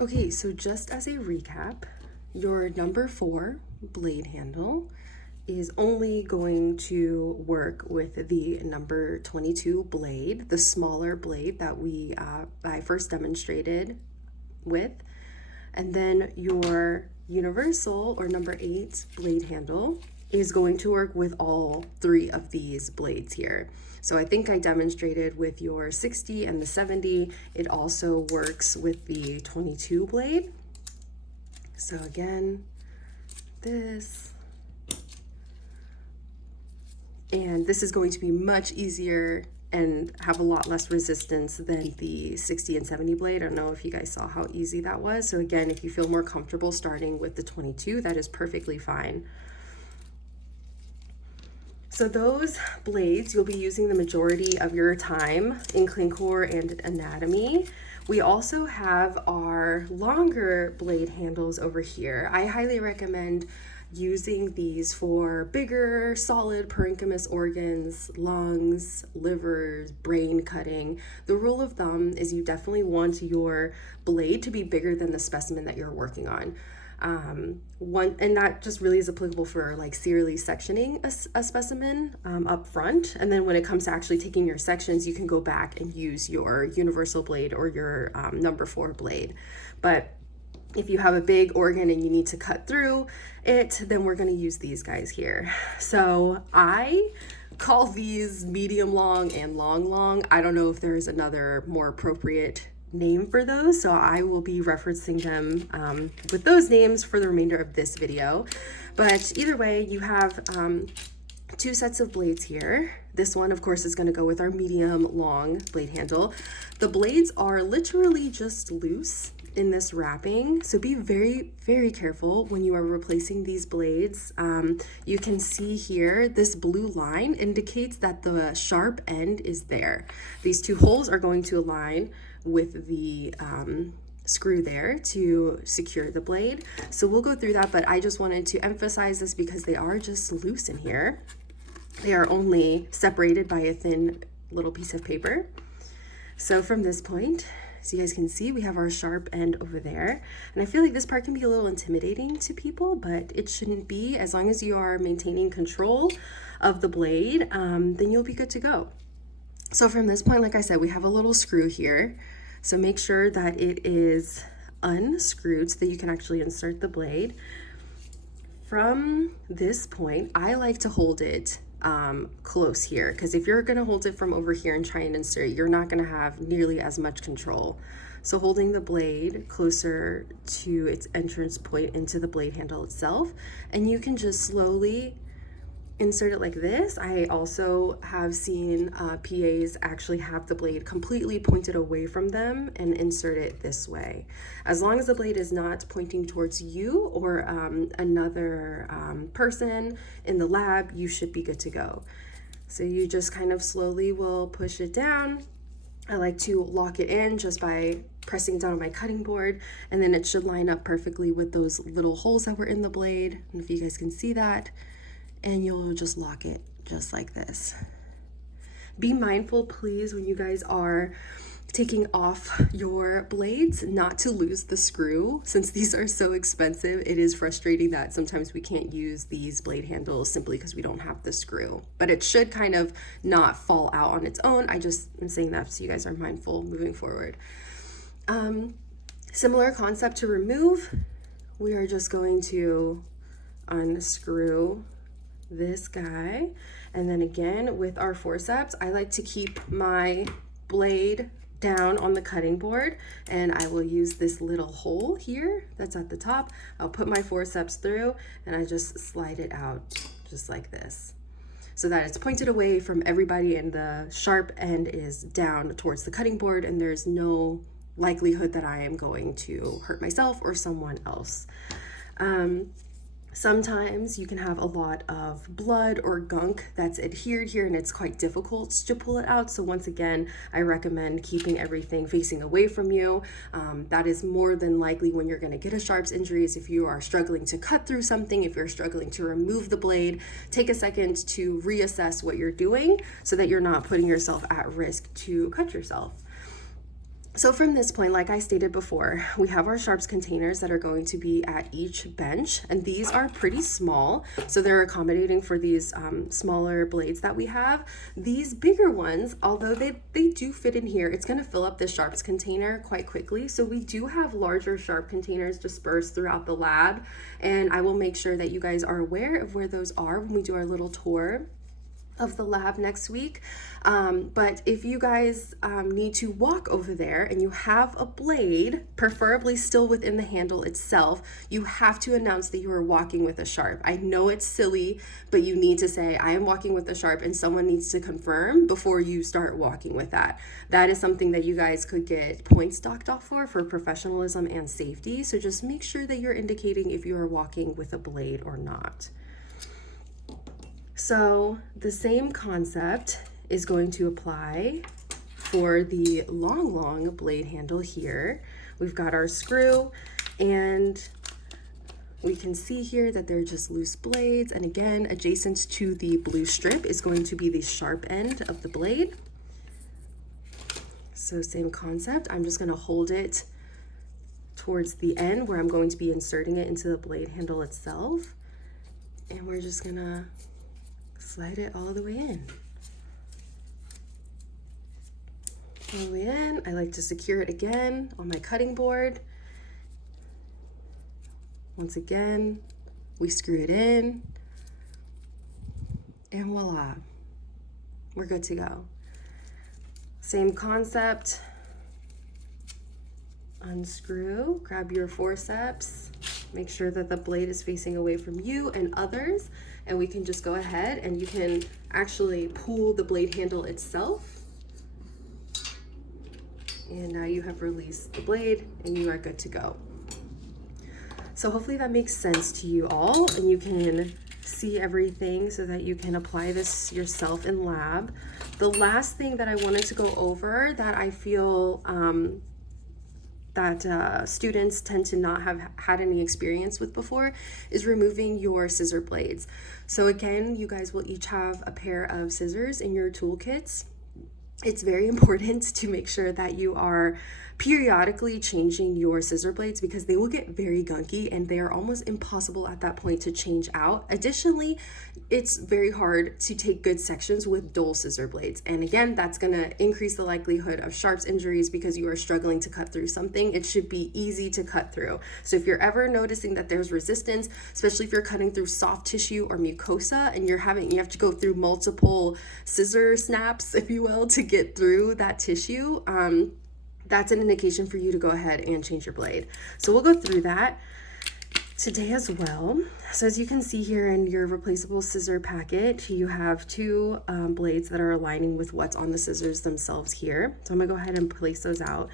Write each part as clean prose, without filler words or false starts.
Okay, so just as a recap, your number 4 blade handle is only going to work with the number 22 blade, the smaller blade that I first demonstrated with. And then your universal or number 8 blade handle is going to work with all 3 of these blades here. So I think I demonstrated with your 60 and the 70. It also works with the 22 blade. So again, this. And this is going to be much easier and have a lot less resistance than the 60 and 70 blade. I don't know if you guys saw how easy that was. So again, if you feel more comfortable starting with the 22, that is perfectly fine. So those blades, you'll be using the majority of your time in ClinCore and anatomy. We also have our longer blade handles over here. I highly recommend using these for bigger, solid parenchymatous organs, lungs, livers, brain cutting. The rule of thumb is you definitely want your blade to be bigger than the specimen that you're working on. And that just really is applicable for like serially sectioning a specimen up front. And then when it comes to actually taking your sections, you can go back and use your universal blade or your number 4 blade. But if you have a big organ and you need to cut through it, then we're going to use these guys here. So I call these medium long and long. I don't know if there's another more appropriate name for those, so I will be referencing them with those names for the remainder of this video. But either way, you have 2 sets of blades here. This one, of course, is going to go with our medium long blade handle. The blades are literally just loose in this wrapping, so be very, very careful when you are replacing these blades. You can see here, this blue line indicates that the sharp end is there. These 2 holes are going to align with the screw there to secure the blade. So we'll go through that, but I just wanted to emphasize this because they are just loose in here. They are only separated by a thin little piece of paper. So from this point, so you guys can see, we have our sharp end over there. And I feel like this part can be a little intimidating to people, but it shouldn't be. As long as you are maintaining control of the blade, then you'll be good to go. So from this point, like I said, we have a little screw here. So make sure that it is unscrewed so that you can actually insert the blade. From this point, I like to hold it close here, because if you're going to hold it from over here and try and insert, you're not going to have nearly as much control. So holding the blade closer to its entrance point into the blade handle itself, and you can just slowly insert it like this. I also have seen PAs actually have the blade completely pointed away from them and insert it this way. As long as the blade is not pointing towards you or another person in the lab, you should be good to go. So you just kind of slowly will push it down. I like to lock it in just by pressing down on my cutting board, and then it should line up perfectly with those little holes that were in the blade. And if you guys can see that, and you'll just lock it just like this. Be mindful, please, when you guys are taking off your blades, not to lose the screw. Since these are so expensive, it is frustrating that sometimes we can't use these blade handles simply because we don't have the screw. But it should kind of not fall out on its own. I just am saying that so you guys are mindful moving forward. Similar concept to remove. We are just going to unscrew this guy, and then again with our forceps, I like to keep my blade down on the cutting board, and I will use this little hole here that's at the top. I'll put my forceps through and I just slide it out just like this, so that it's pointed away from everybody and the sharp end is down towards the cutting board, and there's no likelihood that I am going to hurt myself or someone else. Sometimes you can have a lot of blood or gunk that's adhered here, and it's quite difficult to pull it out. So once again, I recommend keeping everything facing away from you. That is more than likely when you're going to get a sharps injury, is if you are struggling to cut through something, if you're struggling to remove the blade. Take a second to reassess what you're doing so that you're not putting yourself at risk to cut yourself. So from this point, like I stated before, we have our sharps containers that are going to be at each bench, and these are pretty small, so they're accommodating for these smaller blades that we have. These bigger ones, although they do fit in here, it's going to fill up the sharps container quite quickly. So we do have larger sharp containers dispersed throughout the lab, and I will make sure that you guys are aware of where those are when we do our little tour of the lab next week. But if you guys need to walk over there and you have a blade, preferably still within the handle itself, you have to announce that you are walking with a sharp. I know it's silly, but you need to say, I am walking with a sharp, and someone needs to confirm before you start walking with that. That is something that you guys could get points docked off for professionalism and safety. So just make sure that you're indicating if you are walking with a blade or not. So the same concept is going to apply for the long blade handle here. We've got our screw, and we can see here that they're just loose blades. And again, adjacent to the blue strip is going to be the sharp end of the blade. So same concept. I'm just going to hold it towards the end where I'm going to be inserting it into the blade handle itself. And we're just going to slide it all the way in. All the way in. I like to secure it again on my cutting board. Once again, we screw it in, and voila, we're good to go. Same concept. Unscrew, grab your forceps, make sure that the blade is facing away from you and others, and we can just go ahead and you can actually pull the blade handle itself. And now you have released the blade and you are good to go. So hopefully that makes sense to you all and you can see everything so that you can apply this yourself in lab. The last thing that I wanted to go over that I feel that students tend to not have had any experience with before is removing your scissor blades. So again, you guys will each have a pair of scissors in your toolkits. It's very important to make sure that you are periodically changing your scissor blades because they will get very gunky and they are almost impossible at that point to change out. Additionally, it's very hard to take good sections with dull scissor blades. And again, that's going to increase the likelihood of sharps injuries because you are struggling to cut through something. It should be easy to cut through. So if you're ever noticing that there's resistance, especially if you're cutting through soft tissue or mucosa and you have to go through multiple scissor snaps, if you will, to get through that tissue, that's an indication for you to go ahead and change your blade. So we'll go through that today as well. So as you can see here in your replaceable scissor packet, you have two blades that are aligning with what's on the scissors themselves here. So I'm gonna go ahead and place those out.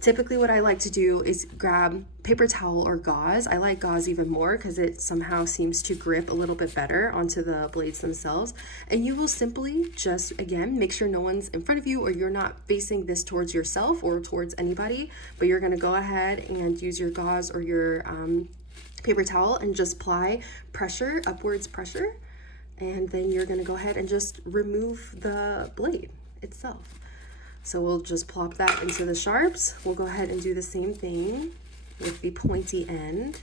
Typically what I like to do is grab paper towel or gauze. I like gauze even more because it somehow seems to grip a little bit better onto the blades themselves. And you will simply just, again, make sure no one's in front of you or you're not facing this towards yourself or towards anybody, but you're gonna go ahead and use your gauze or your paper towel and just apply pressure, upwards pressure, and then you're gonna go ahead and just remove the blade itself. So we'll just plop that into the sharps. We'll go ahead and do the same thing with the pointy end.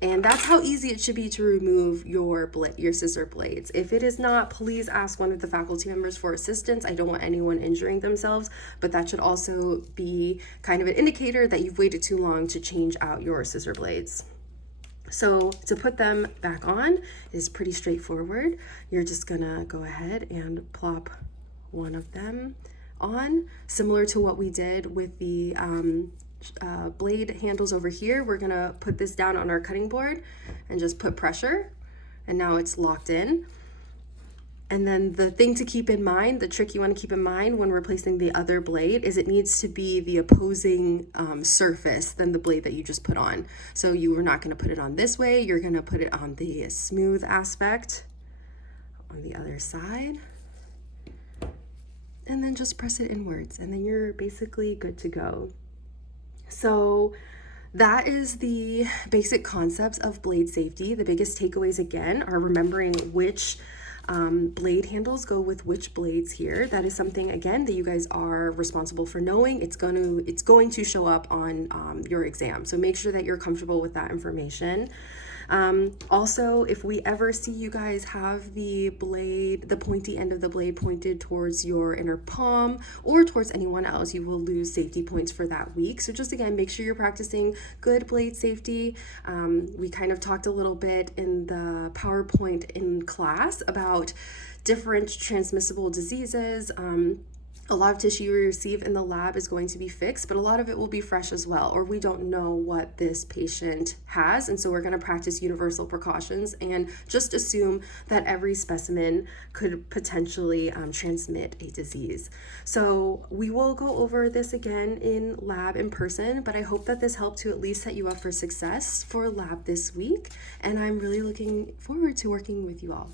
And that's how easy it should be to remove your scissor blades. If it is not, please ask one of the faculty members for assistance. I don't want anyone injuring themselves, but that should also be kind of an indicator that you've waited too long to change out your scissor blades. So to put them back on is pretty straightforward. You're just gonna go ahead and plop one of them on, similar to what we did with the blade handles over here. We're gonna put this down on our cutting board and just put pressure, and now it's locked in. And then the thing to keep in mind, the trick you want to keep in mind when replacing the other blade is it needs to be the opposing surface than the blade that you just put on. So you are not going to put it on this way, you're going to put it on the smooth aspect on the other side. And then just press it inwards, and then you're basically good to go. So that is the basic concepts of blade safety. The biggest takeaways again are remembering which Blade handles go with which blades here. That is something, again, that you guys are responsible for knowing. It's going to show up on your exam. So make sure that you're comfortable with that information. Also, if we ever see you guys have the pointy end of the blade pointed towards your inner palm or towards anyone else, you will lose safety points for that week. So just again, make sure you're practicing good blade safety. We kind of talked a little bit in the PowerPoint in class about different transmissible diseases. A lot of tissue you receive in the lab is going to be fixed, but a lot of it will be fresh as well, or we don't know what this patient has. And so we're going to practice universal precautions and just assume that every specimen could potentially transmit a disease. So we will go over this again in lab in person, but I hope that this helped to at least set you up for success for lab this week. And I'm really looking forward to working with you all.